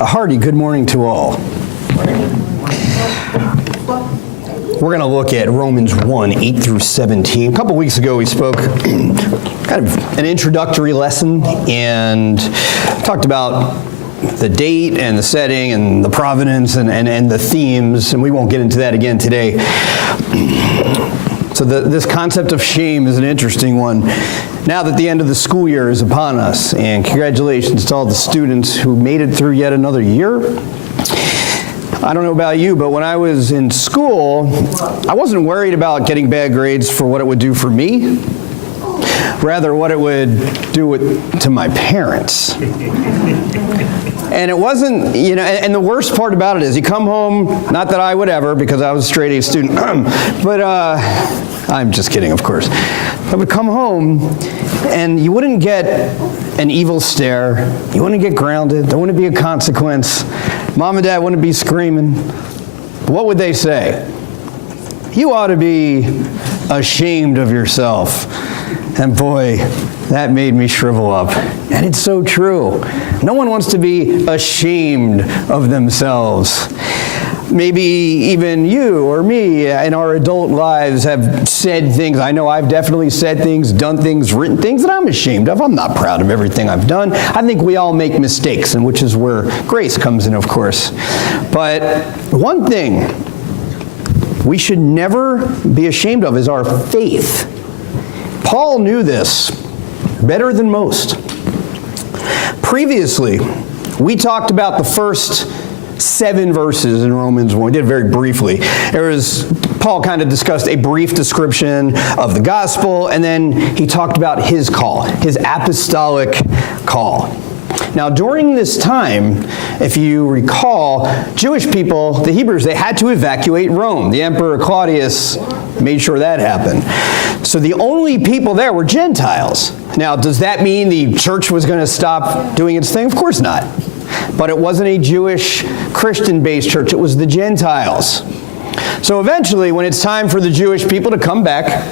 A hearty good morning to all. We're going to look at Romans 1, 8 through 17. A couple weeks ago we spoke kind of an introductory lesson and talked about the date and the setting and the provenance and the themes, and we won't get into that again today. So this concept of shame is an interesting one. Now that the end of the school year is upon us, and congratulations to all the students who made it through yet another year. I don't know about you, but when I was in school, I wasn't worried about getting bad grades for what it would do for me, rather what it would do to my parents. And it wasn't, and the worst part about it is you come home, not that I would ever, because I was a straight A student, but I'm just kidding, of course. I would come home and you wouldn't get an evil stare, you wouldn't get grounded, there wouldn't be a consequence, mom and dad wouldn't be screaming. What would they say? You ought to be ashamed of yourself. And boy, that made me shrivel up. And it's so true. No one wants to be ashamed of themselves. Maybe even you or me in our adult lives have said things. I know I've definitely said things, done things, written things that I'm ashamed of. I'm not proud of everything I've done. I think we all make mistakes, and which is where grace comes in, of course. But one thing we should never be ashamed of is our faith. Paul knew this better than most. Previously, we talked about the first 7 verses in Romans 1. We did it very briefly. Paul kind of discussed a brief description of the gospel, and then he talked about his call, his apostolic call. Now, during this time, if you recall, Jewish people, the Hebrews, they had to evacuate Rome. The Emperor Claudius made sure that happened. So the only people there were Gentiles. Now, does that mean the church was going to stop doing its thing? Of course not. But it wasn't a Jewish, Christian-based church. It was the Gentiles. So eventually, when it's time for the Jewish people to come back,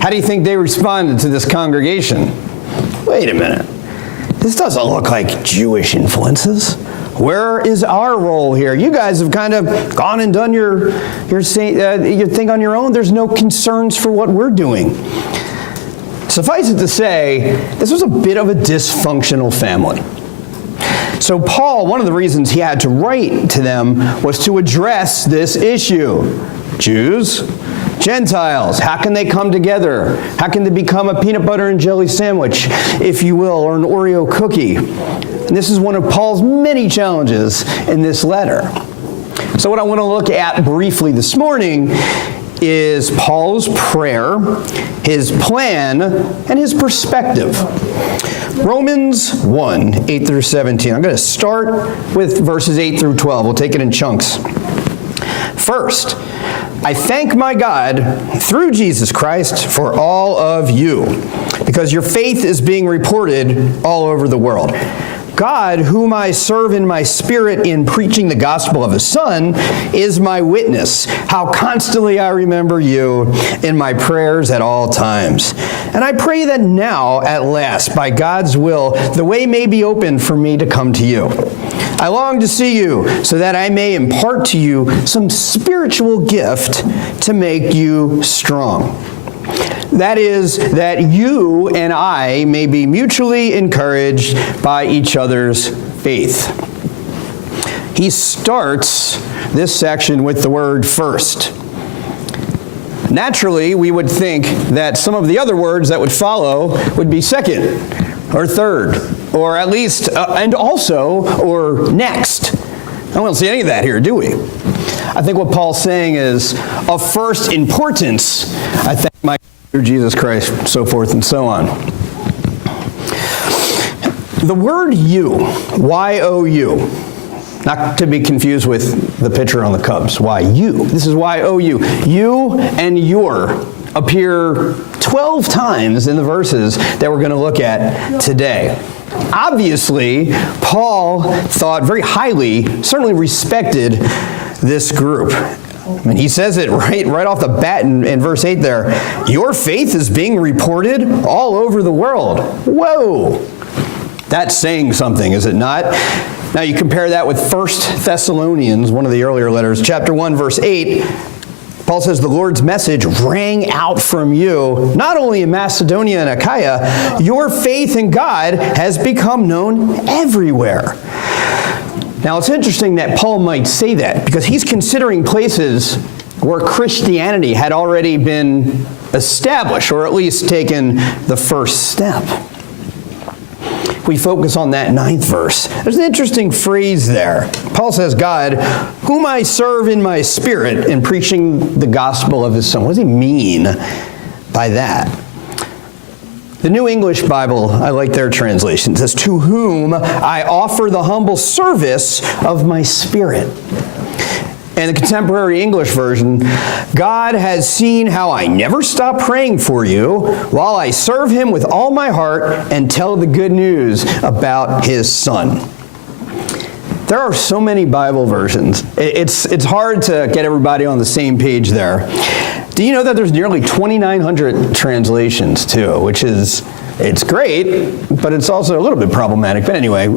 how do you think they responded to this congregation? Wait a minute. This doesn't look like Jewish influences. Where is our role here? You guys have kind of gone and done your thing on your own. There's no concerns for what we're doing. Suffice it to say, this was a bit of a dysfunctional family. So Paul, one of the reasons he had to write to them was to address this issue. Jews, Gentiles, how can they come together? How can they become a peanut butter and jelly sandwich, if you will, or an Oreo cookie? And this is one of Paul's many challenges in this letter. So what I want to look at briefly this morning is Paul's prayer, his plan, and his perspective. Romans 1, 8 through 17. I'm going to start with verses 8 through 12. We'll take it in chunks. First, I thank my God through Jesus Christ for all of you, because your faith is being reported all over the world. God, whom I serve in my spirit in preaching the gospel of His Son, is my witness, how constantly I remember you in my prayers at all times. And I pray that now, at last, by God's will, the way may be open for me to come to you. I long to see you, so that I may impart to you some spiritual gift to make you strong. That is, that you and I may be mutually encouraged by each other's faith. He starts this section with the word first. Naturally, we would think that some of the other words that would follow would be second, or third, or at least, and also, or next. I don't see any of that here, do we? I think what Paul's saying is, of first importance, I thank my through Jesus Christ, so forth and so on. The word you, Y-O-U, not to be confused with the pitcher on the Cubs, Y-U. This is Y-O-U. You and your appear 12 times in the verses that we're going to look at today. Obviously, Paul thought very highly, certainly respected this group. I mean, he says it right off the bat in verse 8 there. Your faith is being reported all over the world. Whoa! That's saying something, is it not? Now you compare that with 1 Thessalonians, one of the earlier letters, chapter 1, verse 8. Paul says the Lord's message rang out from you, not only in Macedonia and Achaia, your faith in God has become known everywhere. Now it's interesting that Paul might say that because he's considering places where Christianity had already been established, or at least taken the first step. If we focus on that 9th verse, there's an interesting phrase there. Paul says, God, whom I serve in my spirit in preaching the gospel of his Son. What does he mean by that? The New English Bible, I like their translation, says, to whom I offer the humble service of my spirit. And the Contemporary English Version, God has seen how I never stop praying for you while I serve him with all my heart and tell the good news about his Son. There are so many Bible versions. It's hard to get everybody on the same page there. Do you know that there's nearly 2,900 translations too, which is, it's great, but it's also a little bit problematic. But anyway,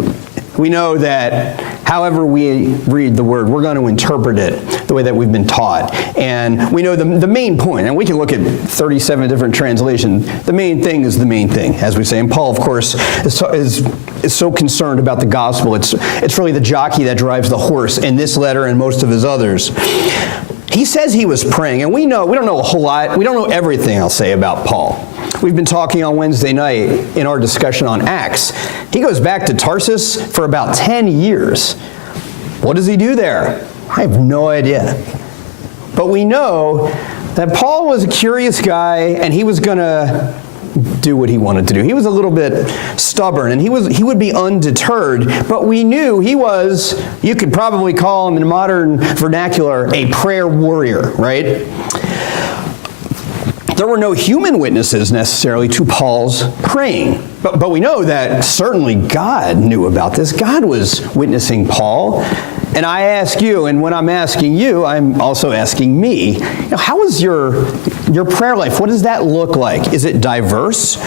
we know that however we read the word, we're going to interpret it the way that we've been taught. And we know the main point, and we can look at 37 different translations. The main thing is the main thing, as we say. And Paul, of course, is so concerned about the gospel. It's really the jockey that drives the horse in this letter and most of his others. He says he was praying, and we don't know a whole lot. We don't know everything, I'll say, about Paul. We've been talking on Wednesday night in our discussion on Acts. He goes back to Tarsus for about 10 years. What does he do there? I have no idea. But we know that Paul was a curious guy, and he was going to do what he wanted to do. He was a little bit stubborn, and he would be undeterred, but we knew he was, you could probably call him in modern vernacular, a prayer warrior, right? There were no human witnesses necessarily to Paul's praying, but we know that certainly God knew about this. God was witnessing Paul. And I ask you, and when I'm asking you, I'm also asking me, how is your prayer life? What does that look like? Is it diverse?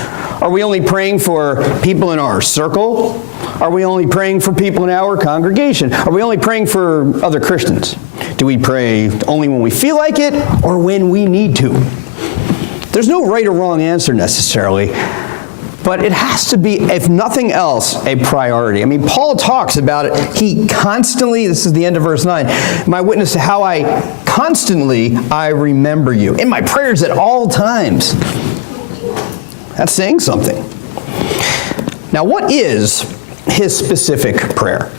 Are we only praying for people in our circle? Are we only praying for people in our congregation? Are we only praying for other Christians? Do we pray only when we feel like it or when we need to? There's no right or wrong answer necessarily. But it has to be, if nothing else, a priority. I mean, Paul talks about it. He constantly, this is the end of verse 9, my witness to how I remember you in my prayers at all times. That's saying something. Now, what is his specific prayer?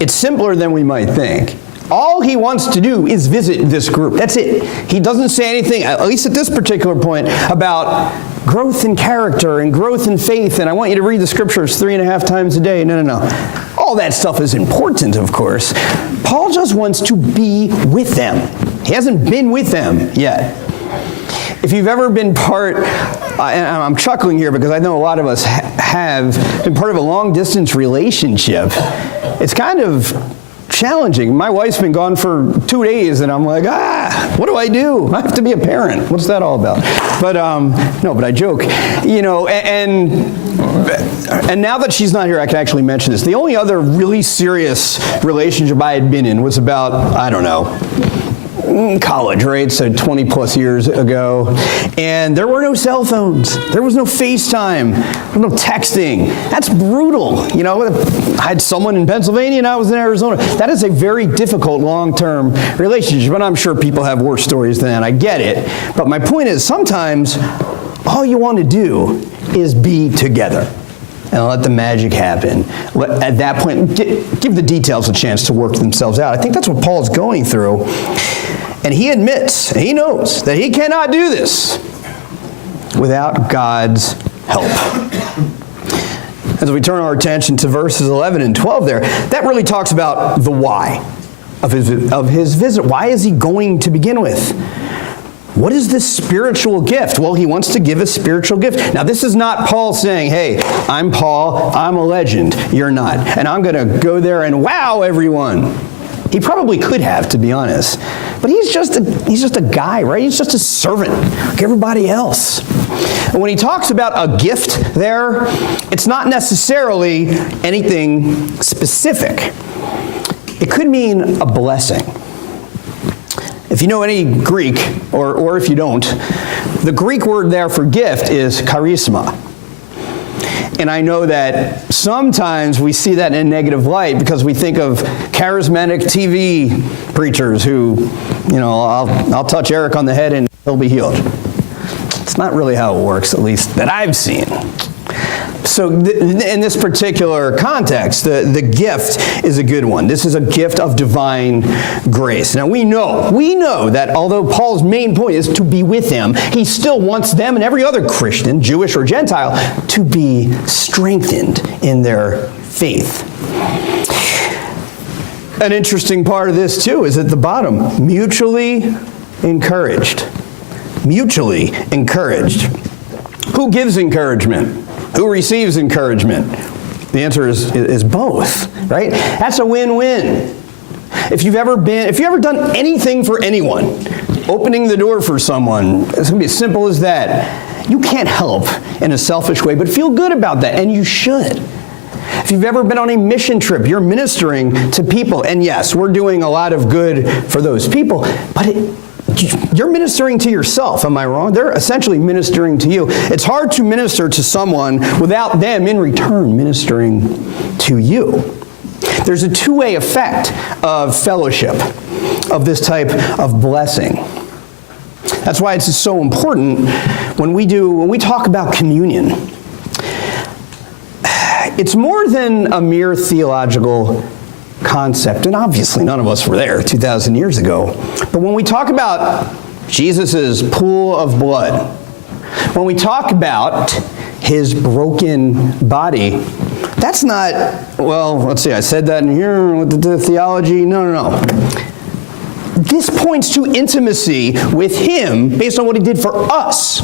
It's simpler than we might think. All he wants to do is visit this group. That's it. He doesn't say anything, at least at this particular point, about growth in character and growth in faith, and I want you to read the scriptures 3.5 times a day. No. All that stuff is important, of course. Paul just wants to be with them. He hasn't been with them yet. If you've ever been part, and I'm chuckling here because I know a lot of us have been part of a long-distance relationship, it's kind of challenging. My wife's been gone for 2 days, and I'm like, what do I do? I have to be a parent. What's that all about? But no, but I joke. And now that she's not here, I can actually mention this. The only other really serious relationship I had been in was about, I don't know, college, right? So 20 plus years ago. And there were no cell phones. There was no FaceTime. There was no texting. That's brutal. I had someone in Pennsylvania and I was in Arizona. That is a very difficult long-term relationship. And I'm sure people have worse stories than that. I get it. But my point is sometimes all you want to do is be together and let the magic happen. At that point, give the details a chance to work themselves out. I think that's what Paul's going through. And he admits, he knows that he cannot do this without God's help. As we turn our attention to verses 11 and 12 there, that really talks about the why of his visit. Why is he going to begin with? What is this spiritual gift? Well, he wants to give a spiritual gift. Now, this is not Paul saying, hey, I'm Paul, I'm a legend, you're not. And I'm going to go there and wow everyone. He probably could have, to be honest. But he's just a guy, right? He's just a servant, like everybody else. And when he talks about a gift there, it's not necessarily anything specific. It could mean a blessing. If you know any Greek, or if you don't, the Greek word there for gift is charisma. And I know that sometimes we see that in a negative light because we think of charismatic TV preachers who, I'll touch Eric on the head and he'll be healed. It's not really how it works, at least that I've seen. So in this particular context, the gift is a good one. This is a gift of divine grace. Now we know that although Paul's main point is to be with them, he still wants them and every other Christian, Jewish or Gentile, to be strengthened in their faith. An interesting part of this too is at the bottom, mutually encouraged. Mutually encouraged. Who gives encouragement? Who receives encouragement? The answer is both, right? That's a win-win. If you've ever done anything for anyone, opening the door for someone, it's going to be as simple as that. You can't help in a selfish way, but feel good about that, and you should. If you've ever been on a mission trip, you're ministering to people, and yes, we're doing a lot of good for those people, but you're ministering to yourself, am I wrong? They're essentially ministering to you. It's hard to minister to someone without them in return ministering to you. There's a two-way effect of fellowship, of this type of blessing. That's why it's so important when we talk about communion. It's more than a mere theological concept, and obviously none of us were there 2,000 years ago. But when we talk about Jesus' pool of blood, when we talk about his broken body, that's not, well, let's see, I said that in here with the theology. No. This points to intimacy with him based on what he did for us.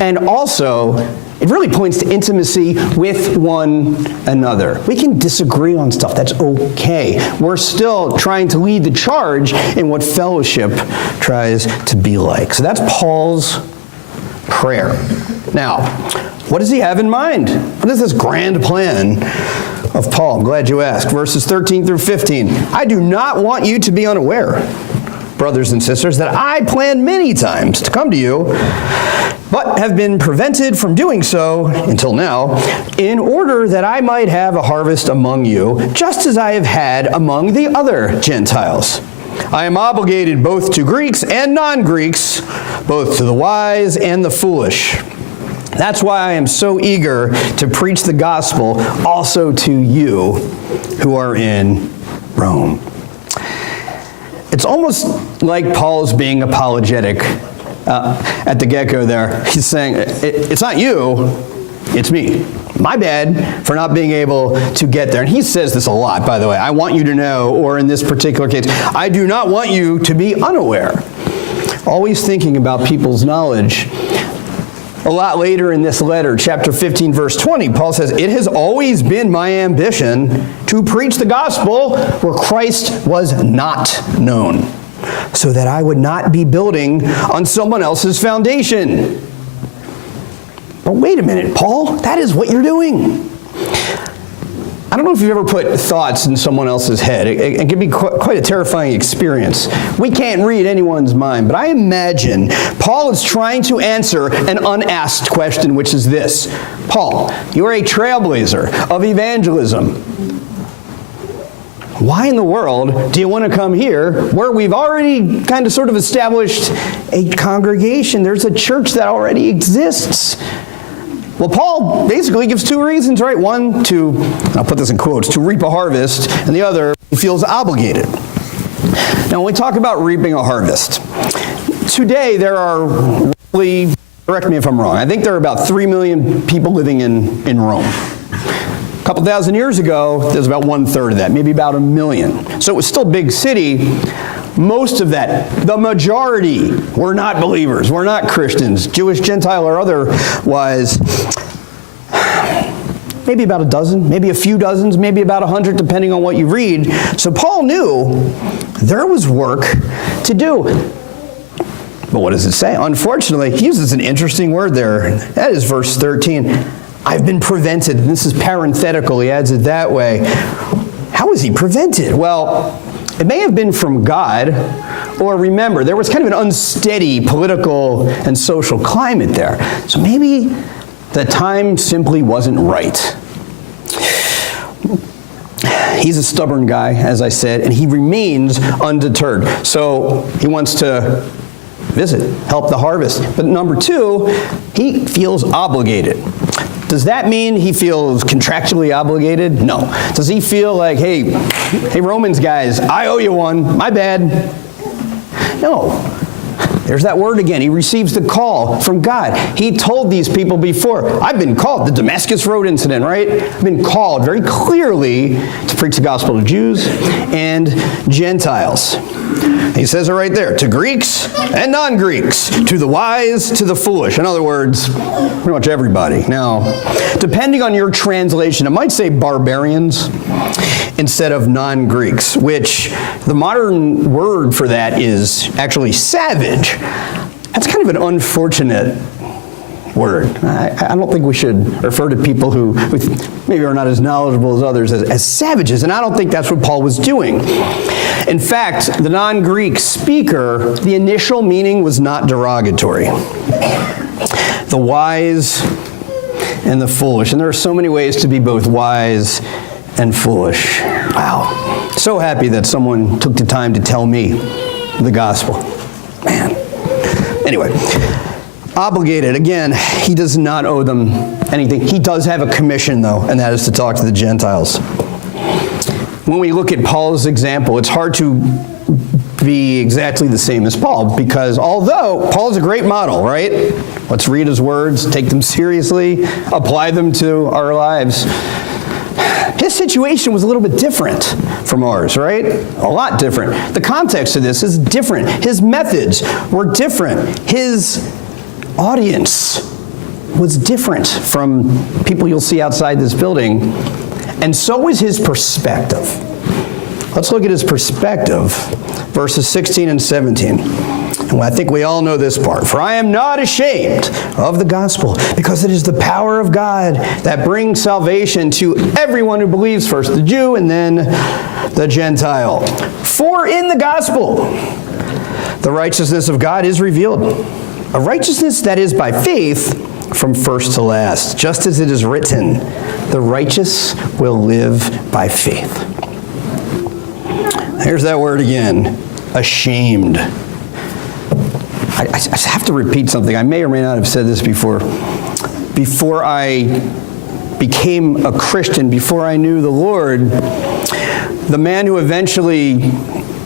And also, it really points to intimacy with one another. We can disagree on stuff. That's okay. We're still trying to lead the charge in what fellowship tries to be like. So that's Paul's prayer. Now, what does he have in mind? What is this grand plan of Paul? I'm glad you asked. Verses 13 through 15. I do not want you to be unaware, brothers and sisters, that I planned many times to come to you, but have been prevented from doing so until now, in order that I might have a harvest among you, just as I have had among the other Gentiles. I am obligated both to Greeks and non-Greeks, both to the wise and the foolish. That's why I am so eager to preach the gospel also to you who are in Rome. It's almost like Paul's being apologetic at the get-go there. He's saying, it's not you, it's me. My bad for not being able to get there. And he says this a lot, by the way. I want you to know, or in this particular case, I do not want you to be unaware. Always thinking about people's knowledge. A lot later in this letter, chapter 15, verse 20, Paul says, it has always been my ambition to preach the gospel where Christ was not known, so that I would not be building on someone else's foundation. But wait a minute, Paul, that is what you're doing. I don't know if you've ever put thoughts in someone else's head. It can be quite a terrifying experience. We can't read anyone's mind, but I imagine Paul is trying to answer an unasked question, which is this. Paul, you are a trailblazer of evangelism. Why in the world do you want to come here where we've already kind of sort of established a congregation? There's a church that already exists. Well, Paul basically gives two reasons, right? One, I'll put this in quotes, to reap a harvest, and the other, he feels obligated. Now, when we talk about reaping a harvest, today there are roughly, correct me if I'm wrong, I think there are about 3 million people living in Rome. A couple thousand years ago, there's about 1/3 of that, maybe about 1 million. So it was still a big city. Most of that, the majority, were not believers, were not Christians, Jewish, Gentile, or otherwise. maybe about a dozen, maybe a few dozens, maybe about 100, depending on what you read. So Paul knew there was work to do. But what does it say? Unfortunately, he uses an interesting word there. That is verse 13. I've been prevented. And this is parenthetical. He adds it that way. How was he prevented? Well, it may have been from God, or remember, there was kind of an unsteady political and social climate there. So maybe the time simply wasn't right. He's a stubborn guy, as I said, and he remains undeterred. So he wants to visit, help the harvest. But number two, he feels obligated. Does that mean he feels contractually obligated? No. Does he feel like, hey, Romans guys, I owe you one, my bad? No. There's that word again. He receives the call from God. He told these people before, I've been called, the Damascus Road incident, right? I've been called very clearly to preach the gospel to Jews and Gentiles. He says it right there, to Greeks and non-Greeks, to the wise, to the foolish. In other words, pretty much everybody. Now, depending on your translation, it might say barbarians instead of non-Greeks, which the modern word for that is actually savage. That's kind of an unfortunate word. I don't think we should refer to people who maybe are not as knowledgeable as others as savages, and I don't think that's what Paul was doing. In fact, the non-Greek speaker, the initial meaning was not derogatory. The wise and the foolish, and there are so many ways to be both wise and foolish. Wow. So happy that someone took the time to tell me the gospel. Man. Anyway, obligated. Again, he does not owe them anything. He does have a commission, though, and that is to talk to the Gentiles. When we look at Paul's example, it's hard to be exactly the same as Paul, because although Paul's a great model, right? Let's read his words, take them seriously, apply them to our lives. His situation was a little bit different from ours, right? A lot different. The context of this is different. His methods were different. His audience was different from people you'll see outside this building. And so is his perspective. Let's look at his perspective, verses 16 and 17. And I think we all know this part. For I am not ashamed of the gospel, because it is the power of God that brings salvation to everyone who believes, first the Jew and then the Gentile. For in the gospel, the righteousness of God is revealed, a righteousness that is by faith from first to last, just as it is written, the righteous will live by faith. Here's that word again, ashamed. I have to repeat something. I may or may not have said this before. Before I became a Christian, before I knew the Lord, the man who eventually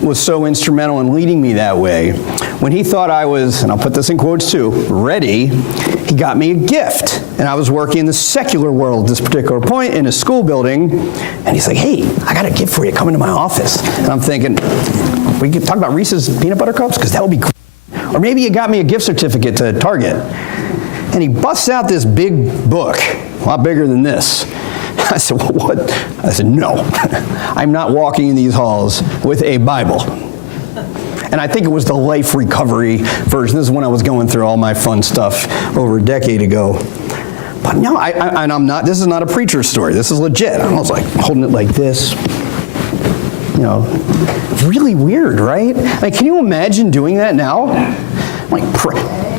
was so instrumental in leading me that way, when he thought I was, and I'll put this in quotes too, ready, he got me a gift. And I was working in the secular world at this particular point in a school building, and he's like, hey, I got a gift for you, come into my office. And I'm thinking, we could talk about Reese's peanut butter cups, because that would be cool. Or maybe he got me a gift certificate to Target. And he busts out this big book, a lot bigger than this. I said, well, what? I said, no, I'm not walking in these halls with a Bible. And I think it was the Life Recovery version. This is when I was going through all my fun stuff over a decade ago. But no, and I'm not, this is not a preacher story. This is legit. I was like holding it like this. You know, really weird, right? Like, can you imagine doing that now? Like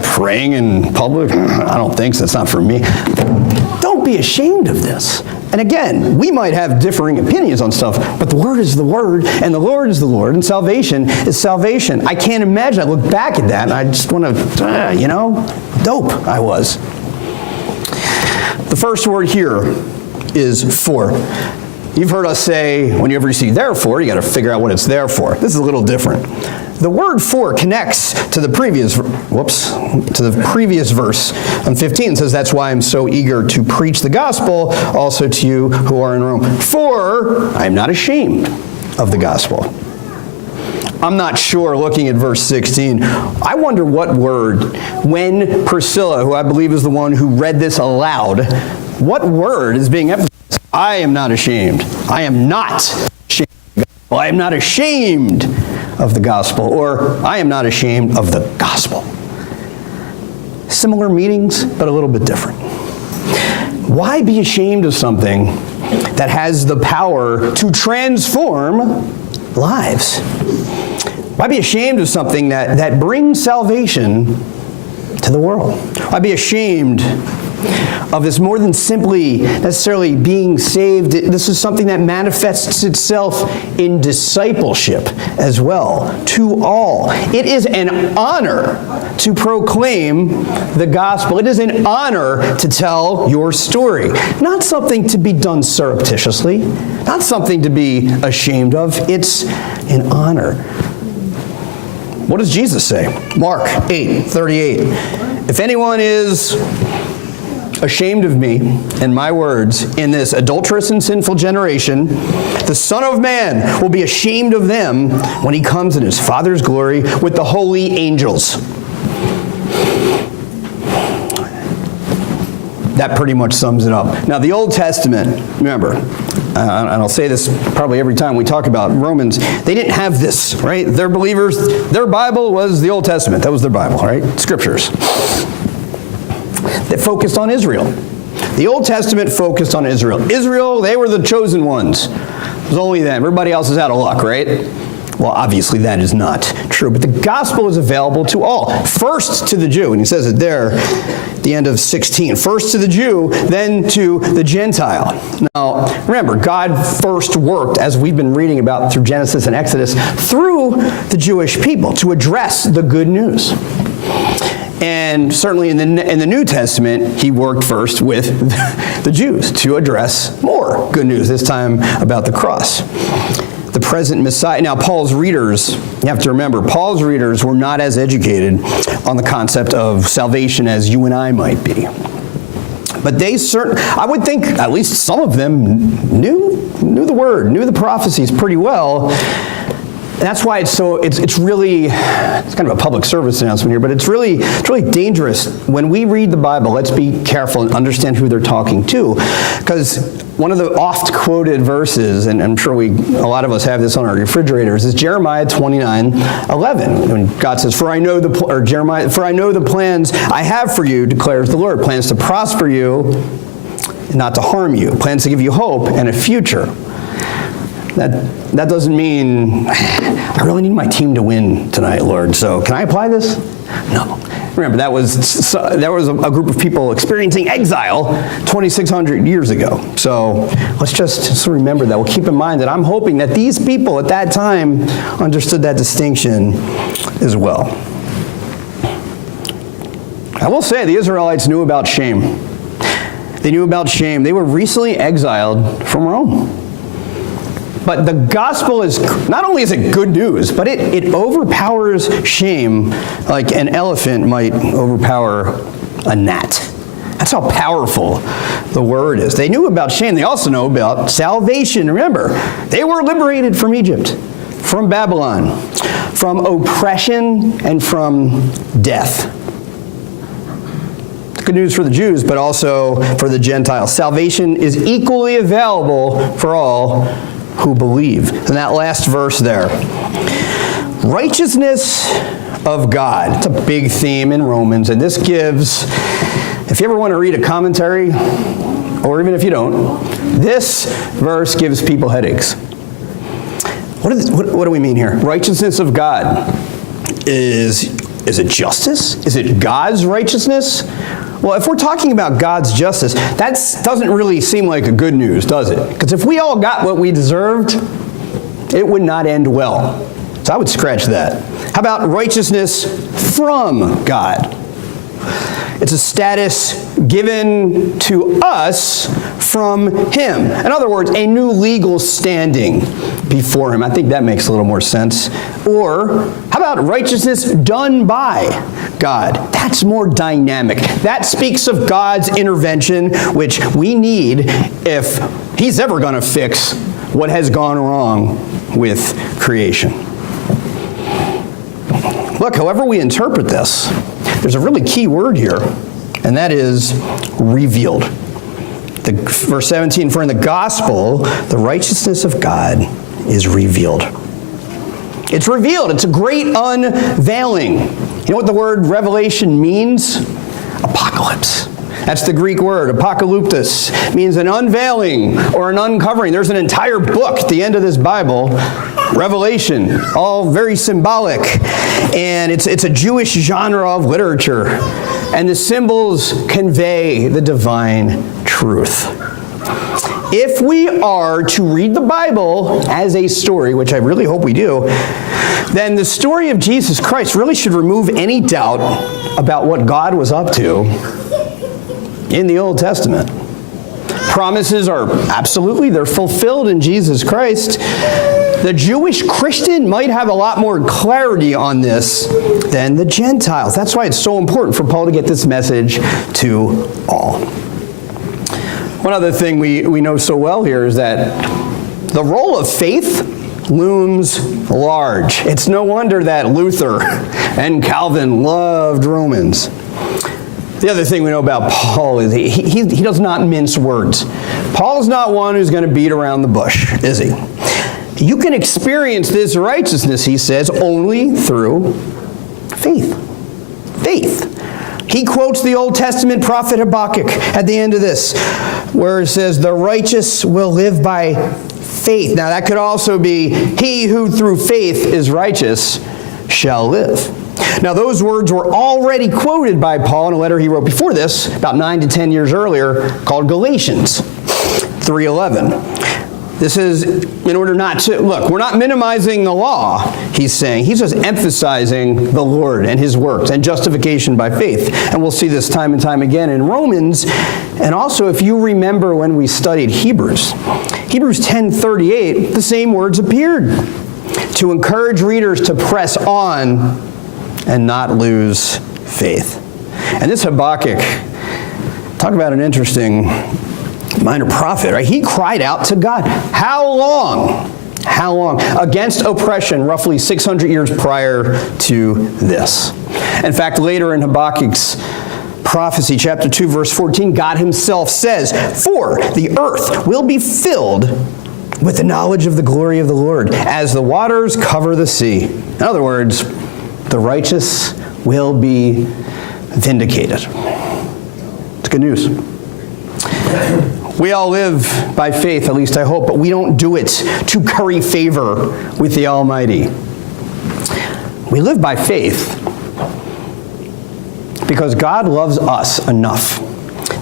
praying in public? I don't think so. It's not for me. Don't be ashamed of this. And again, we might have differing opinions on stuff, but the Word is the Word, and the Lord is the Lord, and salvation is salvation. I can't imagine. I look back at that, and I just want to, dope I was. The first word here is for. You've heard us say, whenever you see therefore, you got to figure out what it's there for. This is a little different. The word for connects to the previous, verse on 15. It says, that's why I'm so eager to preach the gospel also to you who are in Rome. For I am not ashamed of the gospel. I'm not sure, looking at verse 16, I wonder what word, when Priscilla, who I believe is the one who read this aloud, what word is being emphasized? I am not ashamed. I am not ashamed. Well, I am not ashamed of the gospel, or I am not ashamed of the gospel. Similar meanings, but a little bit different. Why be ashamed of something that has the power to transform lives? Why be ashamed of something that brings salvation to the world? Why be ashamed of this more than simply necessarily being saved? This is something that manifests itself in discipleship as well, to all. It is an honor to proclaim the gospel. It is an honor to tell your story. Not something to be done surreptitiously, not something to be ashamed of. It's an honor. What does Jesus say? Mark 8:38. If anyone is ashamed of me and my words in this adulterous and sinful generation, the Son of Man will be ashamed of them when he comes in his Father's glory with the holy angels. That pretty much sums it up. Now, the Old Testament, remember, and I'll say this probably every time we talk about Romans, they didn't have this, right? Their believers, their Bible was the Old Testament. That was their Bible, right? Scriptures. That focused on Israel. The Old Testament focused on Israel. Israel, they were the chosen ones. It was only them. Everybody else is out of luck, right? Well, obviously that is not true. But the gospel is available to all. First to the Jew, and he says it there at the end of 16. First to the Jew, then to the Gentile. Now, remember, God first worked, as we've been reading about through Genesis and Exodus, through the Jewish people to address the good news. And certainly in the New Testament, he worked first with the Jews to address more good news, this time about the cross. The present Messiah. Now, Paul's readers, you have to remember, Paul's readers were not as educated on the concept of salvation as you and I might be. But they certainly, I would think at least some of them knew the word, knew the prophecies pretty well. That's why it's really, it's kind of a public service announcement here, but it's really dangerous. When we read the Bible, let's be careful and understand who they're talking to. Because one of the oft quoted verses, and I'm sure a lot of us have this on our refrigerators, is Jeremiah 29:11. When God says, For I know the plans I have for you, declares the Lord, plans to prosper you and not to harm you, plans to give you hope and a future. That doesn't mean, I really need my team to win tonight, Lord, so can I apply this? No. Remember, that was a group of people experiencing exile 2,600 years ago. So let's just remember that. We'll keep in mind that I'm hoping that these people at that time understood that distinction as well. I will say the Israelites knew about shame. They knew about shame. They were recently exiled from Rome. But the gospel is, not only is it good news, but it overpowers shame like an elephant might overpower a gnat. That's how powerful the word is. They knew about shame. They also know about salvation. Remember, they were liberated from Egypt, from Babylon, from oppression, and from death. Good news for the Jews, but also for the Gentiles. Salvation is equally available for all who believe. And that last verse there, righteousness of God. It's a big theme in Romans, and this gives, if you ever want to read a commentary, or even if you don't, this verse gives people headaches. What do we mean here? Righteousness of God. Is it justice? Is it God's righteousness? Well, if we're talking about God's justice, that doesn't really seem like a good news, does it? Because if we all got what we deserved, it would not end well. So I would scratch that. How about righteousness from God? It's a status given to us from Him. In other words, a new legal standing before Him. I think that makes a little more sense. Or, how about righteousness done by God? That's more dynamic. That speaks of God's intervention, which we need if He's ever going to fix what has gone wrong with creation. Look, however we interpret this, there's a really key word here, and that is revealed. Verse 17, for in the gospel, the righteousness of God is revealed. It's revealed. It's a great unveiling. You know what the word revelation means? Apocalypse. That's the Greek word. Apocalyptos means an unveiling or an uncovering. There's an entire book at the end of this Bible, Revelation, all very symbolic. And it's a Jewish genre of literature. And the symbols convey the divine truth. If we are to read the Bible as a story, which I really hope we do, then the story of Jesus Christ really should remove any doubt about what God was up to in the Old Testament. Promises are absolutely, they're fulfilled in Jesus Christ. The Jewish Christian might have a lot more clarity on this than the Gentiles. That's why it's so important for Paul to get this message to all. One other thing we know so well here is that the role of faith looms large. It's no wonder that Luther and Calvin loved Romans. The other thing we know about Paul is he does not mince words. Paul's not one who's going to beat around the bush, is he? You can experience this righteousness, he says, only through faith. Faith. He quotes the Old Testament prophet Habakkuk at the end of this, where it says, the righteous will live by faith. Now that could also be, he who through faith is righteous shall live. Now those words were already quoted by Paul in a letter he wrote before this, about 9 to 10 years earlier, called Galatians 3:11. This is in order not to, look, we're not minimizing the law, he's saying. He's just emphasizing the Lord and his works and justification by faith. And we'll see this time and time again in Romans. And also, if you remember when we studied Hebrews 10:38, the same words appeared to encourage readers to press on and not lose faith. And this Habakkuk, talk about an interesting minor prophet, right? He cried out to God. How long? How long? Against oppression, roughly 600 years prior to this. In fact, later in Habakkuk's prophecy, chapter 2, verse 14, God himself says, for the earth will be filled with the knowledge of the glory of the Lord, as the waters cover the sea. In other words, the righteous will be vindicated. It's good news. We all live by faith, at least I hope, but we don't do it to curry favor with the Almighty. We live by faith because God loves us enough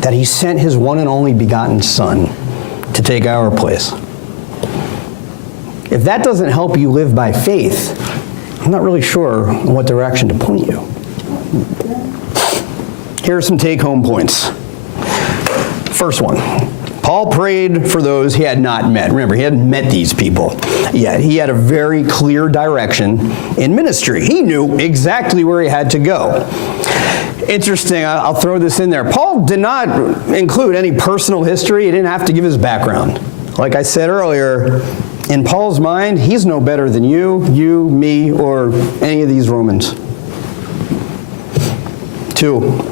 that he sent his one and only begotten Son to take our place. If that doesn't help you live by faith, I'm not really sure in what direction to point you. Here are some take-home points. First one, Paul prayed for those he had not met. Remember, he hadn't met these people yet. He had a very clear direction in ministry. He knew exactly where he had to go. Interesting, I'll throw this in there. Paul did not include any personal history. He didn't have to give his background. Like I said earlier, in Paul's mind, he's no better than you, me, or any of these Romans. 2,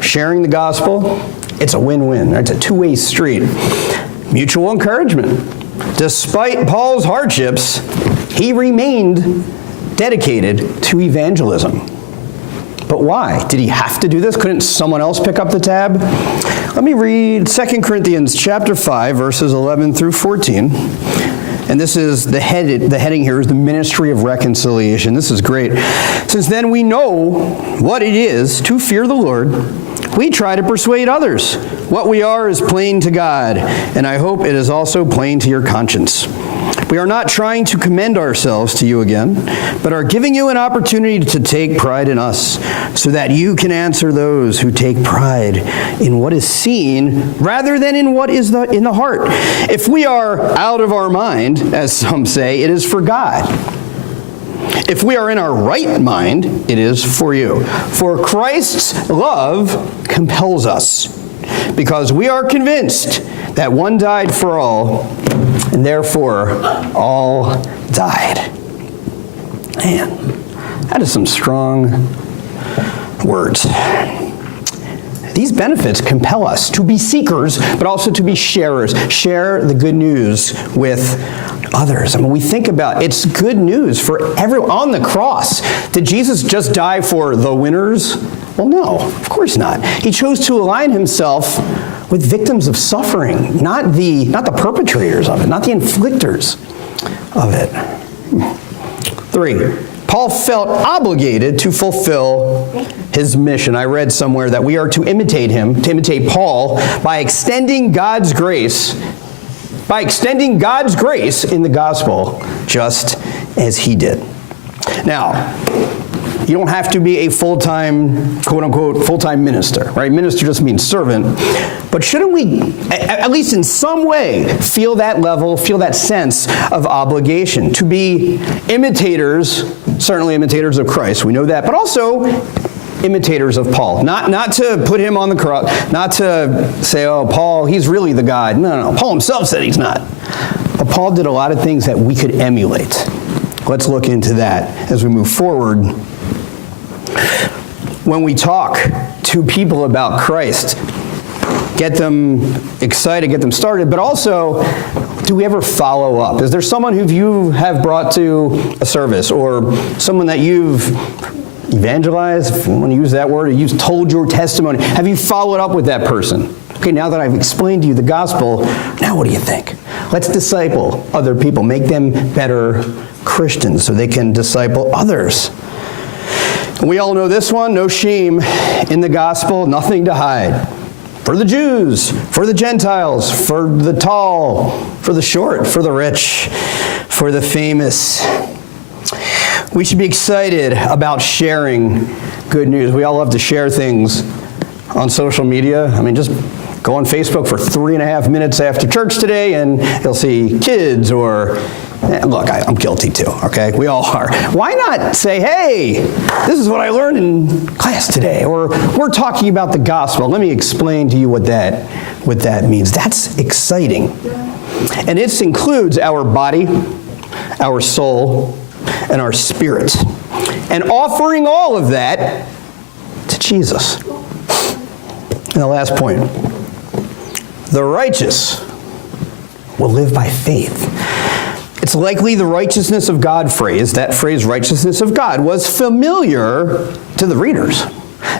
sharing the gospel. It's a win-win. It's a two-way street. Mutual encouragement. Despite Paul's hardships, he remained dedicated to evangelism. But why? Did he have to do this? Couldn't someone else pick up the tab? Let me read 2 Corinthians chapter 5, verses 11 through 14. And this is the heading here is the ministry of reconciliation. This is great. Since then we know what it is to fear the Lord, we try to persuade others. What we are is plain to God, and I hope it is also plain to your conscience. We are not trying to commend ourselves to you again, but are giving you an opportunity to take pride in us, so that you can answer those who take pride in what is seen rather than in what is in the heart. If we are out of our mind, as some say, it is for God. If we are in our right mind, it is for you. For Christ's love compels us, because we are convinced that one died for all, and therefore all died. Man, that is some strong words. these benefits compel us to be seekers, but also to be sharers. Share the good news with others. I mean, we think about it's good news for everyone. On the cross, did Jesus just die for the winners? Well, no, of course not. He chose to align himself with victims of suffering, not the perpetrators of it, not the inflictors of it. 3, Paul felt obligated to fulfill his mission. I read somewhere that we are to imitate him, to imitate Paul, by extending God's grace in the gospel, just as he did. Now, you don't have to be a full-time, quote-unquote, full-time minister, right? Minister just means servant. But shouldn't we, at least in some way, feel that sense of obligation to be imitators, certainly imitators of Christ, we know that, but also imitators of Paul. Not to put him on the cross, not to say, oh, Paul, he's really the God. No. Paul himself said he's not. But Paul did a lot of things that we could emulate. Let's look into that as we move forward. When we talk to people about Christ, get them excited, get them started, but also, do we ever follow up? Is there someone who you have brought to a service, or someone that you've evangelized, if you want to use that word, or you've told your testimony? Have you followed up with that person? Okay, now that I've explained to you the gospel, now what do you think? Let's disciple other people, make them better Christians so they can disciple others. And we all know this one, no shame in the gospel, nothing to hide. For the Jews, for the Gentiles, for the tall, for the short, for the rich, for the famous. We should be excited about sharing good news. We all love to share things on social media. I mean, just go on Facebook for 3.5 minutes after church today and you'll see kids or, look, I'm guilty too, okay? We all are. Why not say, hey, this is what I learned in class today, or we're talking about the gospel. Let me explain to you what that means. That's exciting. And it includes our body, our soul, and our spirit. And offering all of that to Jesus. And the last point, the righteous will live by faith. It's likely the righteousness of God phrase, that phrase righteousness of God, was familiar to the readers.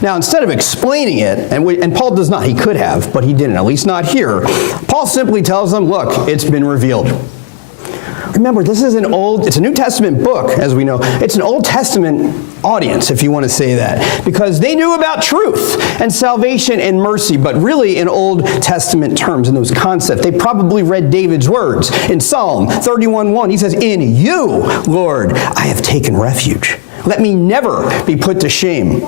Now, instead of explaining it, and Paul does not, he could have, but he didn't, at least not here, Paul simply tells them, look, it's been revealed. Remember, this is it's a New Testament book, as we know. It's an Old Testament audience, if you want to say that, because they knew about truth and salvation and mercy, but really in Old Testament terms, in those concepts. They probably read David's words in Psalm 31:1. He says, in you, Lord, I have taken refuge. Let me never be put to shame.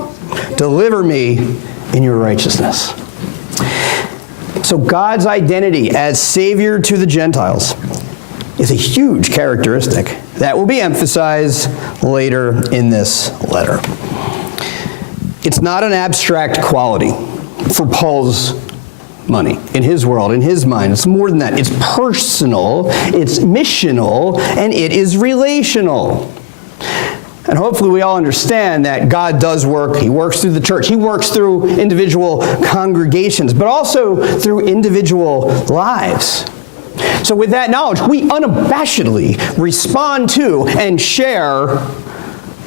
Deliver me in your righteousness. So God's identity as Savior to the Gentiles is a huge characteristic that will be emphasized later in this letter. It's not an abstract quality for Paul's money, in his world, in his mind. It's more than that. It's personal, it's missional, and it is relational. And hopefully we all understand that God does work. He works through the church. He works through individual congregations, but also through individual lives. So with that knowledge, we unabashedly respond to and share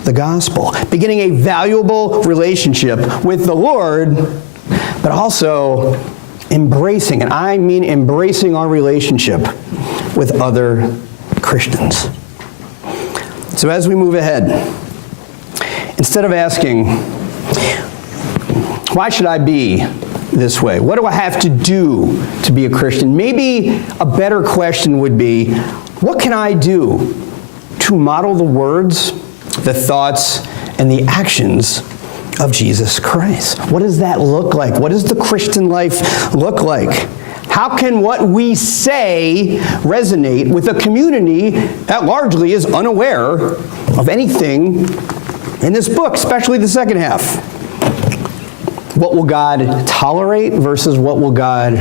the gospel, beginning a valuable relationship with the Lord, but also embracing, and I mean embracing our relationship with other Christians. So as we move ahead, instead of asking, why should I be this way? What do I have to do to be a Christian? Maybe a better question would be, what can I do to model the words, the thoughts, and the actions of Jesus Christ? What does that look like? What does the Christian life look like? How can what we say resonate with a community that largely is unaware of anything in this book, especially the second half? What will God tolerate versus what will God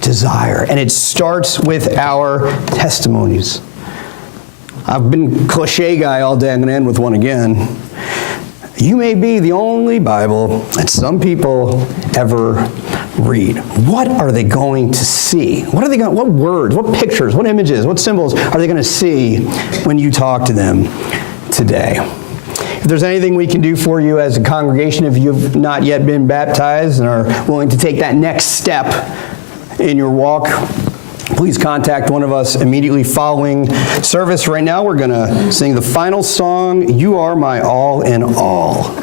desire? And it starts with our testimonies. I've been cliche guy all day. I'm going to end with one again. You may be the only Bible that some people ever read. What are they going to see? What words, what pictures, what images, what symbols are they going to see when you talk to them today? If there's anything we can do for you as a congregation, if you've not yet been baptized and are willing to take that next step in your walk, please contact one of us immediately following service. Right now, we're going to sing the final song, You Are My All in All.